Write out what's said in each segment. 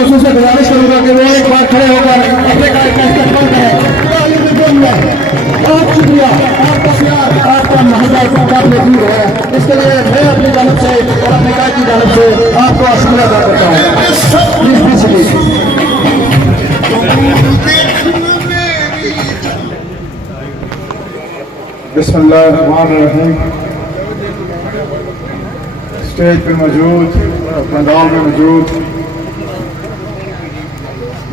दोस्तों से गुजारिश करूंगा कि वो एक बार खड़े होकर अपने कार्यक्रम का इस्तेमाल करें। बहुत शुक्रिया आपका प्यार, आपका महत्व काफी दूर है, इसके लिए मैं अपनी जानब से और अपने गाय की जानब से आपको शुक्रिया अदा करता हूँ। बिस्मिल्लाहिर्रहमानिर्रहीम। स्टेज पे मौजूद, पंडाल में मौजूद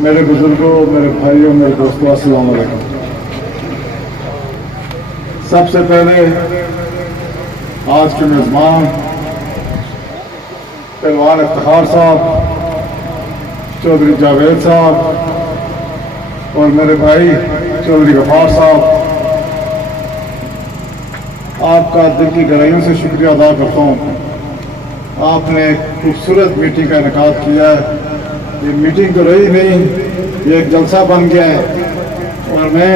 मेरे बुजुर्गों, मेरे भाइयों, मेरे दोस्तों, अस्सलाम वालेकुम। सबसे पहले आज के मेज़बान पहलवान इफ्तिखार साहब, चौधरी जावेद साहब और मेरे भाई चौधरी गफार साहब, आपका दिल की गहराइयों से शुक्रिया अदा करता हूँ। आपने एक खूबसूरत मीटिंग का इनेकाद किया है। ये मीटिंग तो रही नहीं, ये एक जलसा बन गया है। और मैं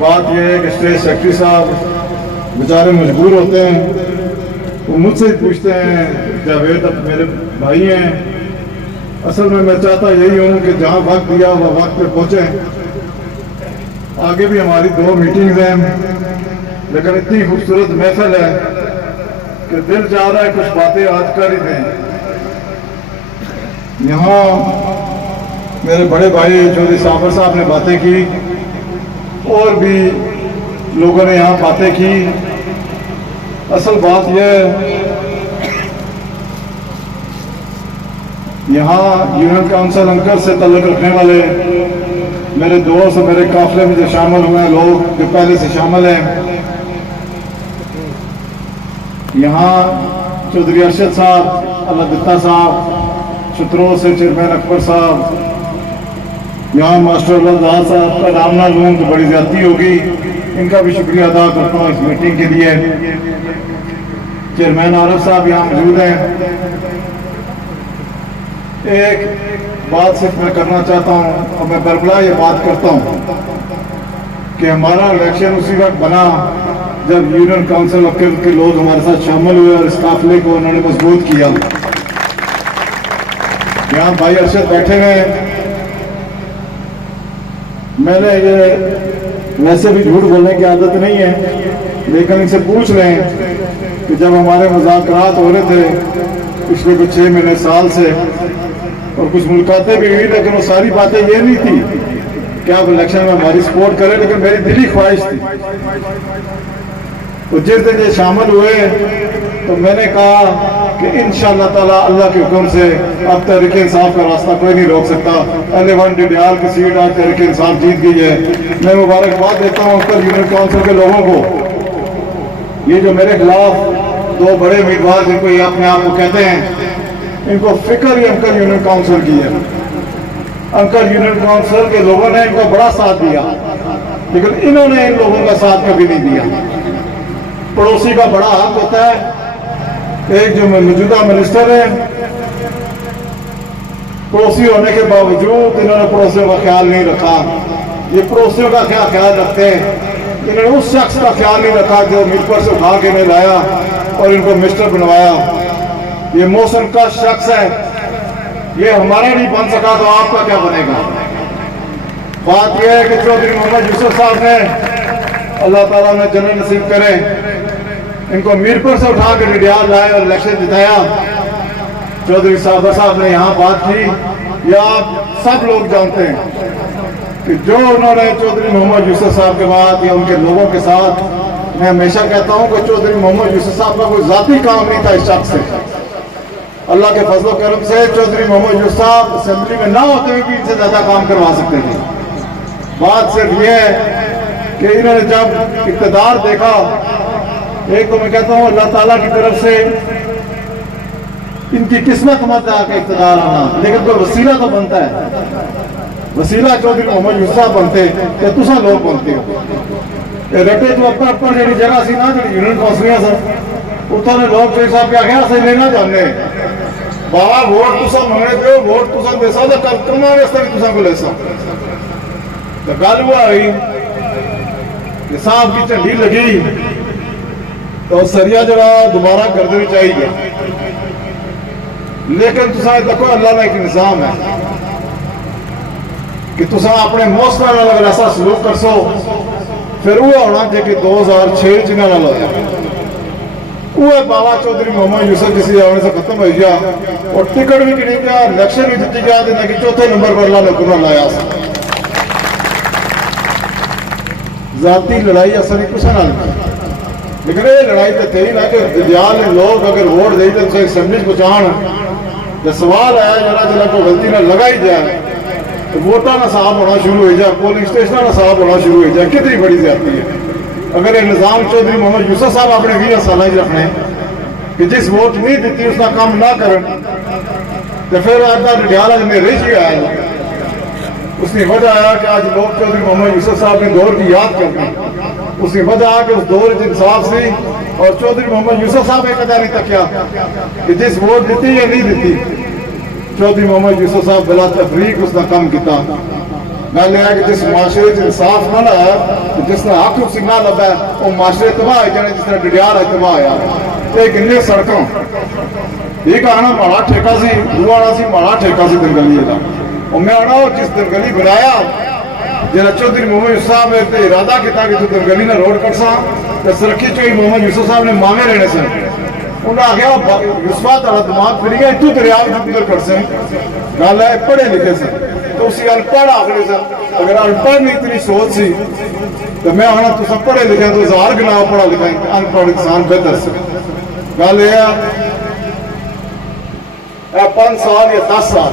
बात यह है कि स्टेट सेक्रेटरी साहब बेचारे मजबूर होते हैं, वो मुझसे पूछते हैं जावेद अब मेरे भाई हैं। असल में मैं चाहता यही हूँ कि जहाँ वक्त दिया वह वक्त पे पहुँचे। आगे भी हमारी 2 मीटिंग्स हैं, लेकिन इतनी खूबसूरत महफिल है कि दिल चाह रहा है कुछ बातें आज कर ही दें। यहाँ मेरे बड़े भाई चौधरी साबर साहब ने बातें की और भी लोगों ने यहाँ बातें की। असल बात यह है, यहाँ यूनियन काउंसिल अंकर से तल्लुक़ रखने वाले मेरे दोस्त, मेरे काफिले में जो शामिल हुए हैं लोग, जो पहले से शामिल हैं, यहाँ चौधरी अरशद साहब, अल्लाह साहब, शत्रुओं से चेयरमैन अकबर साहब, यहाँ मास्टर अल्लाह साहब का नाम ना लूँ तो बड़ी ज़्यादती होगी, इनका भी शुक्रिया अदा करता हूँ इस मीटिंग के लिए। चेयरमैन आरिफ साहब यहाँ मौजूद हैं। एक बात सिर्फ मैं करना चाहता हूँ और मैं बरबला ये बात करता हूँ कि हमारा इलेक्शन उसी वक्त बना जब यूनियन काउंसिल के लोग हमारे साथ शामिल हुए और इस काफिले को उन्होंने मजबूत किया। यहाँ भाई अरशद बैठे हैं। मैंने ये वैसे भी झूठ बोलने की आदत नहीं है, लेकिन इनसे पूछ लें कि जब हमारे मुज़ाकरात हो रहे थे पिछले कुछ 6 महीने साल से और कुछ मुलाकातें भी हुई, लेकिन वो सारी बातें ये नहीं थी कि आप इलेक्शन में हमारी सपोर्ट करें, लेकिन मेरी दिली ख्वाहिश थी। तो जिस दिन ये शामिल हुए तो मैंने कहा कि इंशाअल्लाह ताला अल्लाह के हुक्म से अब तहरीक इंसाफ का रास्ता कोई नहीं रोक सकता। एलिवेंट डिडियाल की सीट आज तहरीक इंसाफ जीत गई है। मैं मुबारकबाद देता हूँ उत्तर यूनियन काउंसिल के लोगों को। ये जो मेरे खिलाफ 2 बड़े उम्मीदवार जिनको ये अपने आप को कहते हैं, इनको फिक्र ही अंकर यूनियन काउंसिल की है। अंकर यूनियन काउंसिल के लोगों ने इनको बड़ा साथ दिया, लेकिन इन्होंने इन लोगों का साथ कभी नहीं दिया। पड़ोसी का बड़ा हक होता है। एक जो मौजूदा मिनिस्टर है, पड़ोसी होने के बावजूद इन्होंने पड़ोसियों का ख्याल नहीं रखा। ये पड़ोसियों का क्या ख्याल रखते हैं, इन्होंने उस शख्स का ख्याल नहीं रखा जो मिलकर से उठा के नहीं लाया और इनको मिनिस्टर बनवाया। ये मौसम का शख्स है, ये हमारा नहीं बन सका तो आपका क्या बनेगा। बात यह है कि चौधरी मोहम्मद यूसुफ साहब ने, अल्लाह ताला ने जन्नत नसीब करे, इनको मीरपुर से उठा के डिडियाल लाए और इलेक्शन जिताया। चौधरी साबर साहब ने यहाँ बात की, या आप सब लोग जानते हैं कि जो उन्होंने चौधरी मोहम्मद यूसुफ साहब के बाद या उनके लोगों के साथ, मैं हमेशा कहता हूँ कि चौधरी मोहम्मद यूसुफ साहब का कोई जाती काम नहीं था इस शख्स से। अल्लाह के फजल करम से चौधरी मोहम्मद यूसुफ साहब असेंबली में ना होते हुए भी इनसे ज्यादा काम करवा सकते थे। बात सिर्फ ये है कि इन्होंने जब इक़्तिदार देखा, एक तो मैं कहता हूँ अल्लाह ताला की तरफ से इनकी किस्मत मत आके इक़्तिदार आना, लेकिन कोई वसीला तो बनता है। वसीला चौधरी मोहम्मद यूसुफ साहब बनते तो तुसा लोग बनते हो। रटे जो अपर जी जगह सी ना जी यूनियन काउंसिलियां सर उन्होंने लोग शेख साहब क्या आख्या असें लेना चाहते बाबा वोट तुसा मंगने पे वोट तुसा दे सकते कल कमाने वास्ते भी तुसा को ले सकते। तो गल हुआ रही कि साहब की झंडी लगी تو سریا جڑا دوبارہ کر دینی چاہیے، لیکن تساں دیکھو اللہ کا ایک نظام ہے کہ تساں اپنے موسم اگر ایسا سلوک کرسو پھر وہ ہونا جے کہ 2006 جنہوں نے ہوا وہ بابا چودھری محمد یوسف جسی آنے سے ختم ہو گیا اور ٹکٹ بھی گنی گیا، الیکشن بھی جیتی گیا، دینا کہ چوتھے نمبر پر اللہ نے حکمران لایا سا۔ ذاتی لڑائی اصل نہیں کچھ نہ لیکن یہ لڑائی تو تھی نا کہ دیال نے لوگ اگر ووٹ دے تو اسے اسمبلی پہنچان جب سوال آیا جڑا جڑا کو غلطی نہ لگائی جائے تو ووٹاں نہ صاحب ہونا شروع ہو جائے، پولنگ اسٹیشن نہ صاحب ہونا شروع ہو جائے، کتنی بڑی زیادتی ہے۔ اگر یہ نظام چودھری محمد یوسف صاحب اپنے 20 سالہ ہی رکھنے کہ جس ووٹ نہیں دیتی اس کا کام نہ کرن تو پھر آدھا ڈڈیالہ جنہیں رہی چی آیا اس نے وجہ آیا کہ آج لوگ چودھری محمد یوسف صاحب کے دور کی یاد کرتے ہیں، اس نے وجہ آیا کہ اس دور انصاف سی اور چودھری محمد یوسف صاحب ایک ادا نہیں تکیا کہ جس ووٹ دیتی یا نہیں دیتی چودھری محمد یوسف صاحب بلا تفریق اس نے کام کیتا۔ گل یہ ہے کہ جس معاشرے انصاف نہ ہے جس نے حق اس نہ لبا ہے وہ معاشرے تباہ ہو جانے، جس نے ڈڈیال ہے تباہ ہوا یہ گنے سڑکوں یہ کہنا ماڑا ٹھیکہ سی وہ آنا سی ماڑا ٹھیکہ سی دلگلی کا اور میں آنا جس دلگلی بنایا جنہا چودھری محمد یوسف صاحب نے ارادہ کیتا کہ تو دلگلی نہ روڈ کٹساں تو سرکی چوئی محمد یوسف صاحب نے مامے لینے سے انہوں نے آگیا یوسفہ تعالیٰ دماغ پھری گیا تو دریاو جو کدھر کٹ سے گل ہے پڑھے لکھے سے تو اسی انپڑھ آخری سے اگر انپڑھ نہیں اتنی سوچ سی تو میں آنا تو سب پڑھے لکھے تو ہزار گنا پڑھا لکھا ہے انپڑھ انسان بہتر سے گل یہ ہے 5 سال یا 10 سال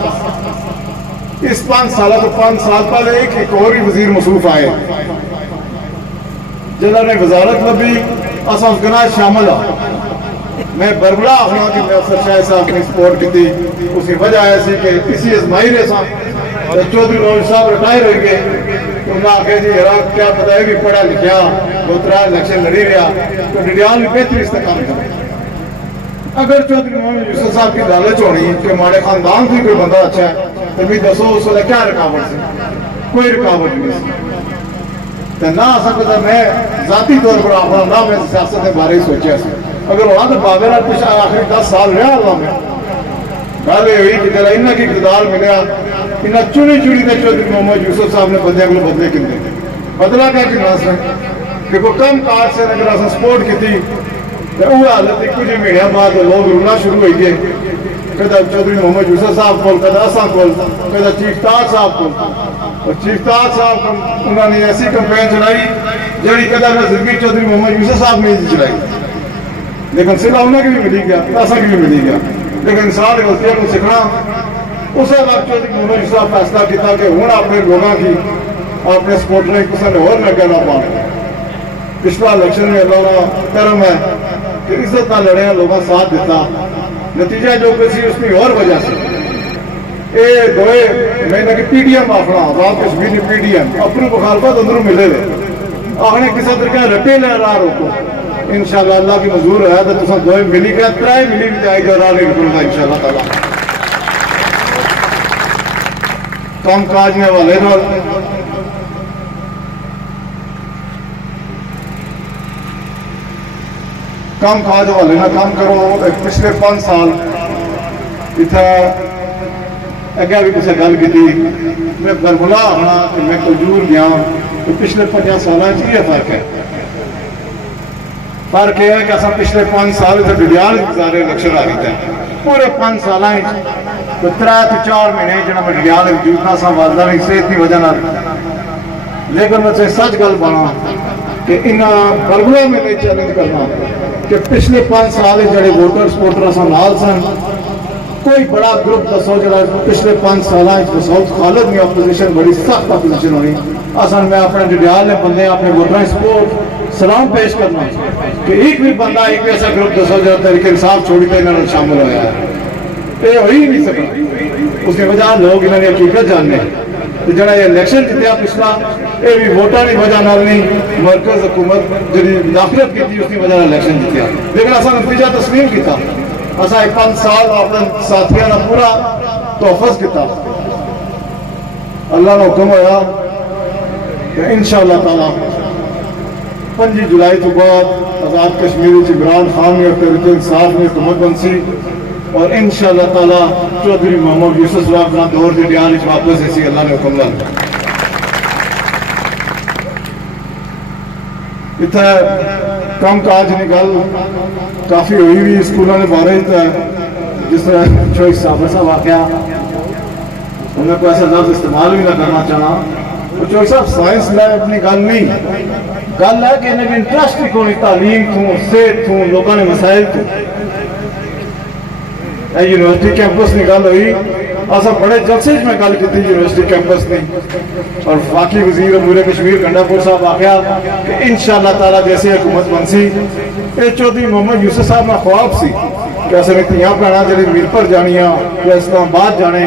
اس 5 سالہ تو 5 سال پہلے ایک اور ہی وزیر مصروف آئے جنہوں نے وزارت لبی اساں اس گناہ شامل ہوں میں بربلا ہوں کہ میں افسر شاہ صاحب نے سپورٹ کی تھی اس کی وجہ ایسی کہ اسی ازمائی رہے ساں چودھری محمد صاحب ریٹائر ہوئی گئے انہوں نے آکھے جی یار کیا پتہ ہے بھی پڑھا لکھیا 2-3 الیکشن لڑی رہا تو ڈڈیال بھی بہتر استحکام کرے اگر چودھری محمد یوسف صاحب کی لالچ ہونی کہ ہمارے خاندان سے کوئی بندہ اچھا ہے تو بھی دسو اس وقت کیا رکاوٹ سے کوئی رکاوٹ نہیں سی تو نہ سکتا میں ذاتی طور پر اپنا نہ میں سیاست کے بارے سوچا سی اگر وہاں تو بابر پچھا آخری 10 سال رہا اللہ میں گل یہ ہوئی کہ جب انہیں کی اقتدار ملیا انہیں چنی تے چودھری محمد یوسف صاحب نے بندے کو بدلے کنے بدلا کیا کرنا سے کہ کوئی کم کار سے اگر اساں سپورٹ کی تھی تو وہ حالت کچھ مہینوں بعد لوگ رونا شروع ہوئی گئے کدھر چودھری محمد یوسف صاحب کو کدھر اساں کو کدھر چیف تاج صاحب کو اور چیف تاج صاحب کو انہوں نے ایسی کمپین چلائی جڑی کدھر میں زندگی چودھری محمد یوسف صاحب نے چلائی لیکن صلح انہیں کی بھی ملی گیا ایسا کی بھی ملی گیا لیکن انسان غلطیوں کو سیکھنا اسے وقت چودھری محمد یوسف صاحب فیصلہ کیا کہ ہوں اپنے لوگوں کی اپنے سپورٹر کسی نے اور لگا نہ پانا پچھلا الیکشن میں اللہ کا کرم ہے کہ عزت نہ لڑے ہیں لوگوں ساتھ دیتا نتیجہ جو کسی اس کی اور وجہ سے اے دوئے میں نے کہ پی ڈی ایم آخنا آزاد کشمیری پی ڈی ایم اپنی مخالفت اندروں ملے لے آخنے کسی طریقہ رٹے لے رہا روکو انشاءاللہ اللہ کی مزور ہے تو تساں دوئے ملی گیا 3 ملی بھی جائے جو راہ نہیں نکلنا انشاءاللہ تعالیٰ کام کاج میں والے کام کاج والے نہ کام کرو پچھلے 5 سال اتنا اگے بھی کسی گل کی میں بربلا ہونا کہ میں کجور گیا تو پچھلے 50 سالوں سے یہ فرق ہے فرق یہ ہے کہ اصل پچھلے 5 سال سے ڈڈیال گزارے الیکشن آ رہی تھے پورے 5 سالوں تو 3-4 مہینے جنہوں میں ڈڈیال جوتنا سا والدہ نہیں صحت کی وجہ نہ لیکن میں سچ گل بنا کہ انہاں بربلا میں نہیں چیلنج کرنا کہ پچھلے 5 سال جڑے ووٹر سپورٹر اساں نال سن کوئی بڑا گروپ دسو جڑا پچھلے 5 سالوں بسعود خالد میں اپوزیشن بڑی سخت اپوزیشن ہونی اصل میں اپنے ڈڈیال نے بندے اپنے ووٹر سپورٹ سلام پیش کرنا کہ ایک بھی بندہ ایک ایسا گروپ دسو جو تحریک انصاف چھوڑی تے انہوں نے شامل ہویا ہے یہ ہو ہی نہیں سکتا اس کی وجہ لوگ انہوں نے حقیقت جاننے تو جڑا یہ الیکشن جتیا پچھلا یہ بھی ووٹاں کی وجہ نال نہیں مرکز حکومت جڑی داخلت کی تھی اس کی وجہ نال الیکشن جتیا لیکن اصل نتیجہ تسلیم کیتا اصل 5 سال اپنے ساتھیاں نے پورا تحفظ کیتا اللہ نے حکم ہوا کہ انشاءاللہ تعالی 5 جولائی تو بعد آزاد کشمیری عمران خان نے اور تحریک انصاف نے حکومت بنسی اور انشاءاللہ تعالیٰ چودھری محمد یوسف صاحب اپنا دور ڈیال واپس اسی اللہ نے حکم لال اتنا کم کاج نکل کافی ہوئی بھی اسکولوں نے بارے جس طرح چوئی صابر صاحب واقعہ انہیں کوئی ایسا لفظ استعمال بھی نہ کرنا چاہنا چوئی صاحب سائنس لائے اپنی گل نہیں گل ہے کہ انہیں بھی انٹرسٹ ہی کوئی تعلیم تھوں صحت تھوں لوگوں نے مسائل تھوں یونیورسٹی کیمپس کی گل ہوئی اصا بڑے جلسے میں گل کی یونیورسٹی کیمپس کی اور وفاقی وزیر امور کشمیر گنڈا پور صاحب آخیا کہ انشاءاللہ تعالیٰ جیسے حکومت بنسی یہ چودھری محمد یوسف صاحب کا خواب سی کہ اصل تیاں بھیڑاں جڑی میرپور جانیاں یا اسلام آباد جانے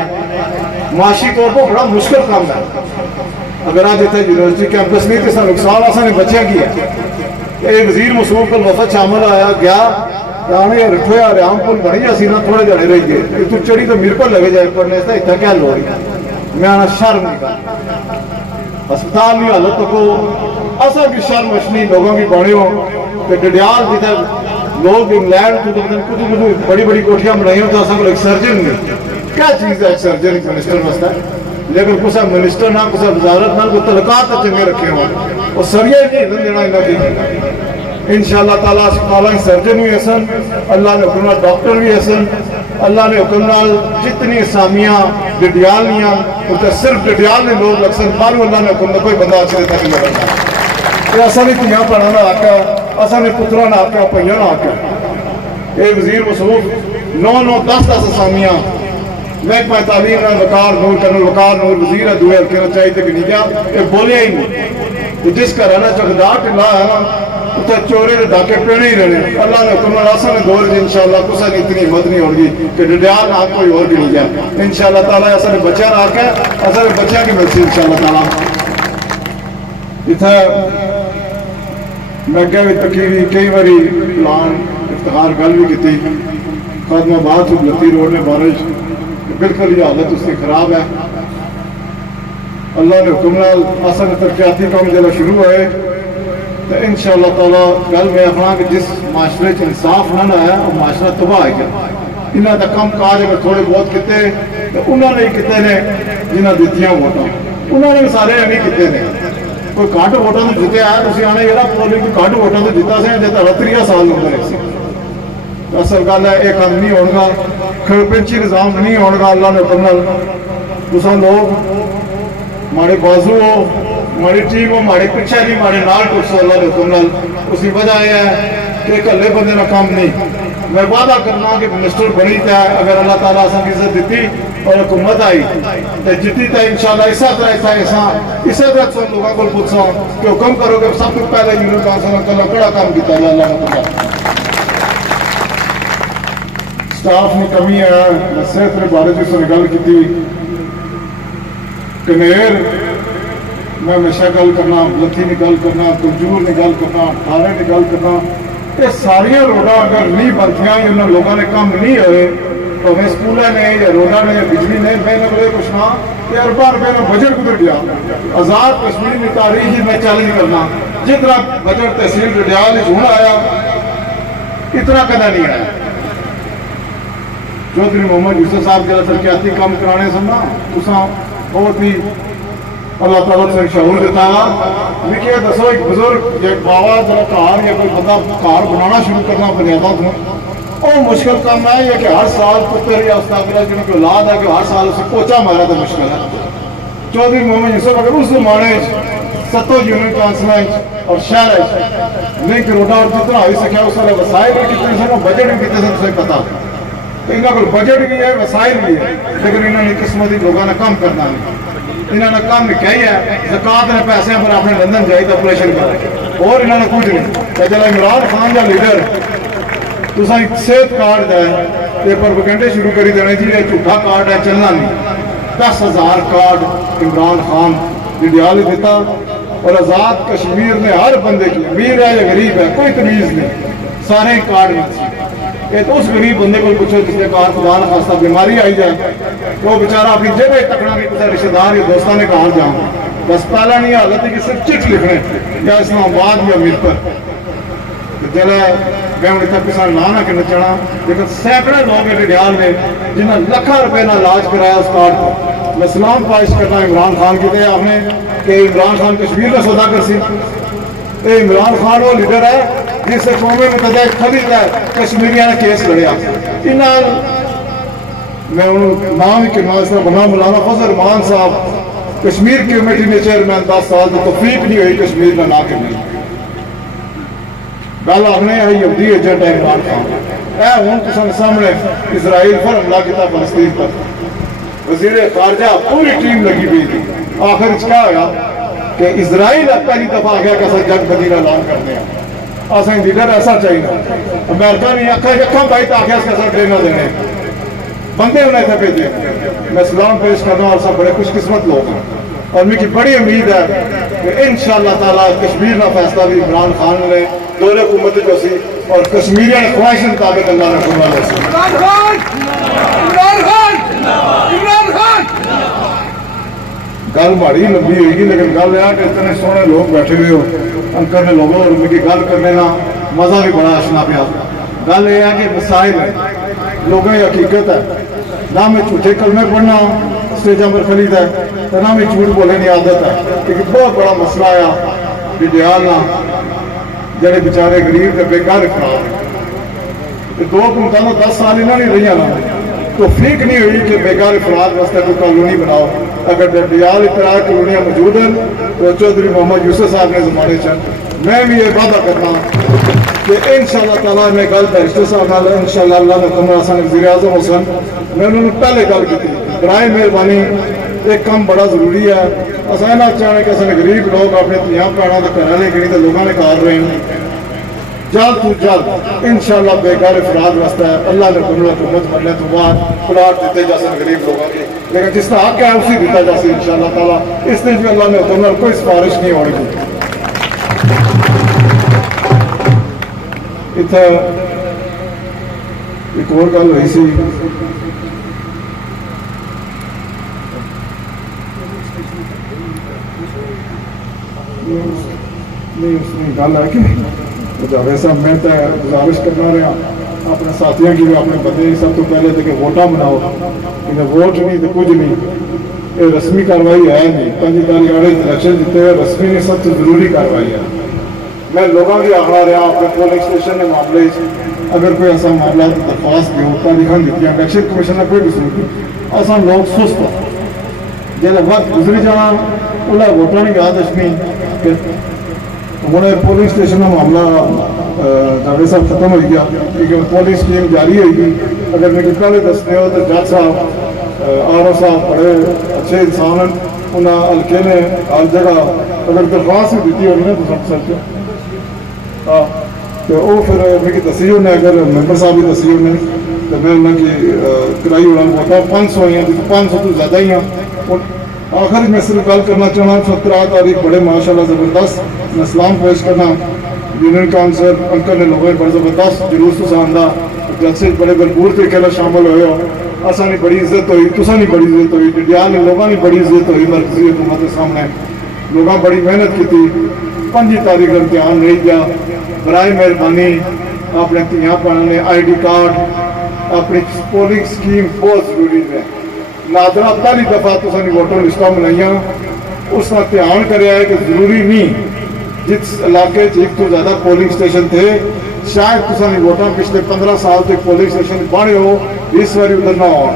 معاشی طور پر بڑا مشکل کام ہے اگر آج اتنے یونیورسٹی کیمپس نہیں تو اس کا نقصان اصل نے بچیاں کیا یہ وزیر مصروف کا وفد شامل آیا گیا رانے رکھو یا ریام پل بڑی اسی نہ تھوڑے جڑے رہی گئے تو چڑی تو میرے پر لگے جائے پڑھنے سے اتنا کیا لوڑی میں آنا شرم نہیں کر ہسپتال کی حالت کو اصل کی شرم مچنی لوگوں کی بڑے ہو کہ ڈڈیال جیسے لوگ انگلینڈ کو بڑی بڑی کوٹھیاں بنائی ہوں تو اصل کو ایک سرجن نہیں کیا چیز ہے ایک سرجن ایک منسٹر واسطہ لیکن کسا منسٹر نہ کسا وزارت نہ کوئی تلقات چنگے رکھے ہوں اور سریعہ ہی نہیں دینا انہوں کی انشاءاللہ تعالیٰ اسپتالیں سرجن بھی حسن اللہ نے حکم نال ڈاکٹر بھی حسن اللہ نے حکم نال جتنی اسامیاں ڈڈیال نیاں تو صرف ڈڈیال نے لوگ اکثر بارو اللہ نے حکم نال کوئی بندہ اچھے تک نہیں لگا یہ اصل نے تیاں پڑھانا آکا اصل نے پترانا آکا پہیانا آکا اے وزیر مصروف 9-10 اسامیاں محکمہ تعلیم نے وقار نور کرنل وقار نور وزیر ہے دوئے کہنا چاہیے کہ نہیں کیا یہ بولے ہی نہیں جس کا رہنا چقدار ٹھلا ہے نا اتنا چورے نے ڈاکے پیڑے ہی رہنے اللہ نے حکم آسا نے دور جی انشاءاللہ کسا کی اتنی ہمت نہیں ہوگی کہ ڈڈیال آپ کوئی اور بھی نہیں جائے انشاءاللہ تعالیٰ ایسا نے بچہ رہا کے ایسا نے بچہ کی ملسی انشاءاللہ تعالیٰ اتنا میں کہہ بھی تقریبی کئی باری پلان افتخار گل بھی کی تھی خاتمہ بات لتی روڈ نے بارش بالکل یہ حالت اس کی خراب ہے اللہ نے حکم نال اصل ترقیاتی کام جب شروع ہوئے تو انشاءاللہ تعالیٰ گل میں اپنا کہ جس معاشرے سے انصاف نہ آیا وہ معاشرہ تباہ ہے گیا انہوں نے کم کاج اگر تھوڑے بہت کیتے تو انہوں نے کیتے نے جنہیں دیتیاں ووٹاں انہوں نے سارے نہیں کیتے نے کوئی کٹ ووٹاں تو جیتے آیا تھی آنے یہ بولے کہ کٹ ووٹاں تو جیتا سے جیتا 30 سال ہو گئے اصل گل ہے یہ کام نہیں ہوگا پنچی نظام نہیں ہوگا اللہ نے حکم نال تساں لوگ ہمارے بازو ہو ہماری ٹیم ہو ہمارے پیچھے نہیں ہمارے نال ٹوٹسو اللہ نے حکم نال اسی وجہ یہ ہے کہ کلے بندے نہ کام نہیں میں وعدہ کرنا کہ منسٹر بنی تھا اگر اللہ تعالیٰ اساں کی عزت دیتی اور حکومت آئی تو جتی تھا انشاءاللہ اسی طرح سب لوگوں کو پوچھو کہ حکم کرو کہ سب کو پہلے یونین کونسل کلو کڑا کام کیتا ہے اللہ نے سٹاف میں کمی ہے میں صحت کے بارے جس نے گل کی تھی کنیر میں ہمیشہ گل کرنا لتھی نے گل کرنا کنجور نے گل کرنا ٹھارے نے گل کرنا یہ ساری روڈاں اگر نہیں بنتیاں ان لوگوں نے کام نہیں ہوئے تو میں سکولیں نے یا روڈاں نے یا بجلی نے میں نے بولے کچھ نہ کہ اربا روپے کا بجٹ گزر گیا آزاد کشمیر کی تاریخ ہی میں چیلنج کرنا جتنا بجٹ تحصیل ڈڈیال ہوں آیا اتنا کدا نہیں آیا چودھری محمد یوسف صاحب جب ترقیاتی کام کرانے سننا اساں بہت ہی اللہ تعالیٰ سے شعور دیتا ہے لیکن یہ دسو ایک بزرگ ایک بابا جب کار یا کوئی بندہ کار بنانا شروع کرنا بنیادہ تھا وہ مشکل کام ہے یہ کہ ہر سال پتر یا استاقرہ جن کی اولاد ہے کہ ہر سال اسے پوچھا مارا تو مشکل ہے چودھری محمد یوسف اگر اس زمانے 7 یونین کونسل اور شہر لنک روڈا اور جتنا ہوئی سکیا اس والے وسائل بھی کتنے سن بجٹ بھی کتنے سن پتا انہوں کو بجٹ بھی ہے وسائل بھی ہے لیکن انہوں نے قسمتی لوگوں نے کام کرنا نہیں انہوں نے کام کہی ہے زکات نے پیسے پر اپنے لندن جائی تو آپریشن کر اور انہوں نے کچھ نہیں کہ چلو عمران خان کا لیڈر تو ایک صحت کارڈ ہے یہ پروپیگنڈے شروع کری دینے جی یہ جھوٹا کارڈ ہے چلنا نہیں 10,000 کارڈ عمران خان ڈڈیال دیتا اور آزاد کشمیر نے ہر بندے کی امیر ہے یا غریب ہے کوئی تمیز نہیں سارے کارڈ میں یہ تو اس غریب بندے کو پوچھو جس نے کار خدا نہ خواستہ بیماری آئی جائے وہ بیچارہ اپنی جگہ تکنا کہ کسی رشتہ دار یا دوستان نے کہاں جاؤں بس پہلا نہیں حالت ہے کہ صرف چٹ لکھنے یا اسلام آباد یا امیر پر जिला मैं हूँ इतना किसान ना ना करना चाहना, लेकिन सैकड़े लोग ढडियाल ने जिन्हें लाखों रुपए का इलाज कराया उस कार्ड पर। मैं सलाम पाश करना इमरान खान की आपने कि इमरान खान कश्मीर का सौदा कर सी। इमरान खान वो लीडर है जिससे कौमी मुतहदा खलीद है कश्मीरिया ने केस लड़िया। इन्हें मैं नाम ही कितना इसका बना मौलाना फजल रहमान साहब कश्मीर कमेटी ने चेयरमैन 10 साल की तौफीक नहीं हुई कश्मीर का ना करने। गल आपने यहूदी एजेंट है इमरान खान। हूँ तुम सामने इसराइल पर हमला किया फलस्तीन पर, वजीर खारजा पूरी टीम लगी हुई थी। आखिर क्या होया कि इसराइल पहली दफा आ गया कि अस जंग बंदी का ऐलान करने अस लीडर ऐसा चाहिए। अमेरिका ने अखा पाई तो आखिया अस ट्रेना देने बंदे उन्हें इतने भेजे। मैं सलाम पेश करना और सब बड़े खुशकिस्मत लोग हैं और मेरी बड़ी उम्मीद है कि इंशाअल्लाह ताला कश्मीर का फैसला भी इमरान खान ने दौरे हुकूमत जो सी और कश्मीरियों ने ख्वाहिश मुताबिक अल्लाह ने फरमाया। गल माड़ी लंबी होगी लेकिन गल यह कि इतने सोहने लोग बैठे हुए हो अंकल ने लोगों और मेरी गल करने का मजा भी बड़ा आशना पिया। गल यह है कि मसाइल है लोगों की हकीकत है। ना मैं झूठे कलमे पढ़ना स्टेजा पर खरीद है तो ना मैं झूठ बोलने की आदत है। एक बहुत बड़ा मसला आया ढडियाल ना जड़े बेचारे गरीब के बेकार खराब है। 2 हुकूमतों 10 साल इन्होंने रही ना तो फीक नहीं हुई कि बेकार अफराद वास्ते कोई कॉलोनी बनाओ। अगर ढडियाल इतराज कॉलोनियाँ मौजूद हैं तो चौधरी मोहम्मद यूसुफ साहब ने जमाने च मैं भी ये वादा करना कि इंशाअल्लाह ताला मैं गल बैरिस्टर साहब नाल इंशाअल्लाह अल्लाह ने कमरा हसन वज़ीर आज़म हुसन मैं उन्होंने पहले गल की बराए मेहरबानी एक काम बड़ा जरूरी है। असा ना चाहते कि असं गरीब लोग अपने धियां भैनों के घर वाले गिनी तो लोगों ने कार रहे हैं जल्द तो जल्द इंशाअल्लाह बेकार अफराद वास्ते अल्लाह ने हुकूमत बनने तो बाद प्लाट दिते जा सकते गरीब लोगों के, लेकिन जिसका हक है उसी दिता जा सकता इंशाअल्लाह ताला। इसलिए भी अल्लाह ने हुक्म कोई सिफारिश नहीं होगी। इतना एक और गल हुई सी नहीं उसमें गल है कि जावेद साहब मैं तो गुजारिश करना रहा अपने साथियों की भी अपने बंदे सब तो पहले तो कि वोटा बनाओ कि वोट नहीं तो कुछ नहीं। ये रस्मी कार्रवाई है नहीं 5 तारीख वाले इलेक्शन जीते हुए रस्मी नहीं सबसे जरूरी कार्रवाई है। मैं लोगों की आखना रहा अपने पोलिंग स्टेशन के मामले अगर कोई ऐसा मामला दरख्वास्त दो तारीखा दी इलेक्शन कमीशन का कोई कसूर नहीं। असा लोग सुस्त जब वक्त गुजरी जाना उन्हें वोटा नहीं याद रखनी। हूँ पोलिंग स्टेशन का मामला जावेद साहब खत्म हो गया क्योंकि पोलिंग स्कीम जारी होगी। अगर मेरे पहले दसने हो तो जज साहब RO साहब बड़े अच्छे इंसान हैं। उन्हें हल्के ने हर जगह अगर दरख्वास्त भी दी होगी ना तो सब सकते हाँ तो वो फिर मेरी दसी उन्हें अगर मैंबर साहब भी दसी उन्हें तो मैं उन्होंने कराई उन्होंने वोटा 500 आई हैं 500 तो ज़्यादा ही हैं। आखिर मैं सिर्फ गल करना चाहना 17 तारीख बड़े माशाल्लाह ज़बरदस्त मैं सलाम पेश करना यूनियन काउंसिल अंकल ने लोगों बड़ा ज़बरदस्त जुलूस तुसा आंदा जलसे बड़े भरपूर तरीके से शामिल होए हो। असा ने बड़ी इज्जत हुई तुसा ने बड़ी इज्जत हुई ढडियाल ने लोगों की बड़ी इज्जत हुई मरकजी हुकूमत के सामने लोगों बड़ी मेहनत की। 5 तारीख का इम्तिहान नहीं गया बराए मेहरबानी अपने धियां भैनों ने ID कार्ड अपनी पोलिंग स्कीम बहुत जरूरी है। नादरा पहली दफा तुसानी वोटर लिस्टा बनाइया उसका ध्यान कराया है कि जरूरी नहीं जिस इलाके एक तो ज़्यादा पोलिंग स्टेशन थे शायद तुसानी वोटा पिछले 15 साल तक पोलिंग स्टेशन बने हो इस बारी उधर ना हो।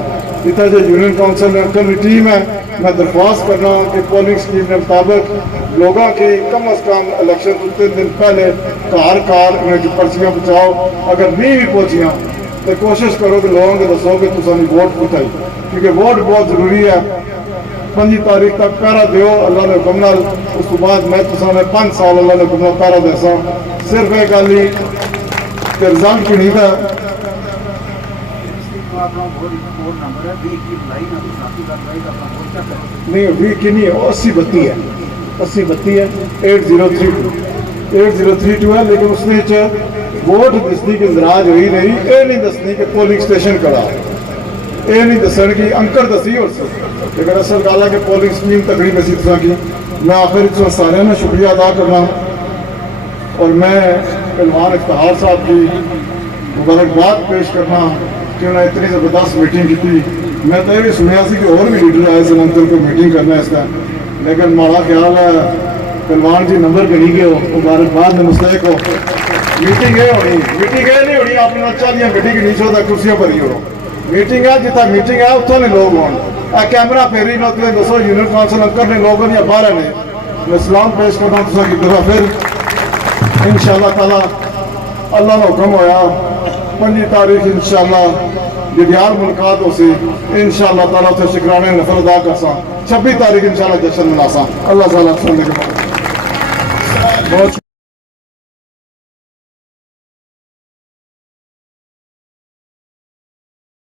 इतना जो यूनियन काउंसिल अंकल की टीम है मैं दरख्वास्त करना कि पोलिंग स्कीम के मुताबिक लोगों की कम अज़ कम इलेक्शन 3 दिन पहले कार उन्हें पर्चियाँ पहुँचाओ। अगर नहीं भी पहुँचियाँ तो कोशिश करो कि लोगों को दसो कि तुसानी वोट पुताई क्योंकि वोट बहुत जरूरी है। 5 तारीख तक पैरा दो अल्लाह ने हुक्म नाल उस तो बाद मैं तुसाने 5 साल अल्लाह ने हुक्म पैरा देसा सिर्फ एक गल ही रिजल्ट की नहीं था नहीं 20 की नहीं 80-32 है 80-32 है 8032 है लेकिन उसमें वोट दसनी की जराज हुई नहीं ये नहीं दसनी कि पोलिंग स्टेशन कड़ा ये नहीं दसन की अंकर दसी हो लेकिन असल गल है कि पोलिंग स्कीम तकड़ी में की मैं आखिर सारे शुक्रिया अदा करना और मैं पहलवान इफ्तिखार साहब की मुबारकबाद पेश करना कि उन्हें इतनी ज़बरदस्त मीटिंग की थी। मैं तो ये भी सुनिया सी कि और भी लीडर आए जलंधर को मीटिंग करना है इसका, लेकिन माड़ा ख्याल है पहलवान जी नंबर कहीं गए हो, मुबारकबाद ने मुस्तैक हो। मीटिंग ये होनी, मीटिंग ये नहीं होनी अपने नचा दियाँ गड्डी की नीचे होता कुर्सियों पर ही हो। मीटिंग है जितना मीटिंग है उतना नहीं लोग हो। कैमरा फेरी ना तुम्हें दसो यूनियन काउंसिल अंकर ने लोगों ने बारह ने मैं सलाम पेश करना तुसा की दफा फिर इंशाअल्लाह ताला अल्लाह का हुक्म होया 5 तारीख इंशाअल्लाह दियार मुलाकात हो सी इंशाअल्लाह ताला तो शुक्राने नफल अदा कर सा 26 तारीख इंशाअल्लाह जश्न मना सा। अल्लाह ताला बहुत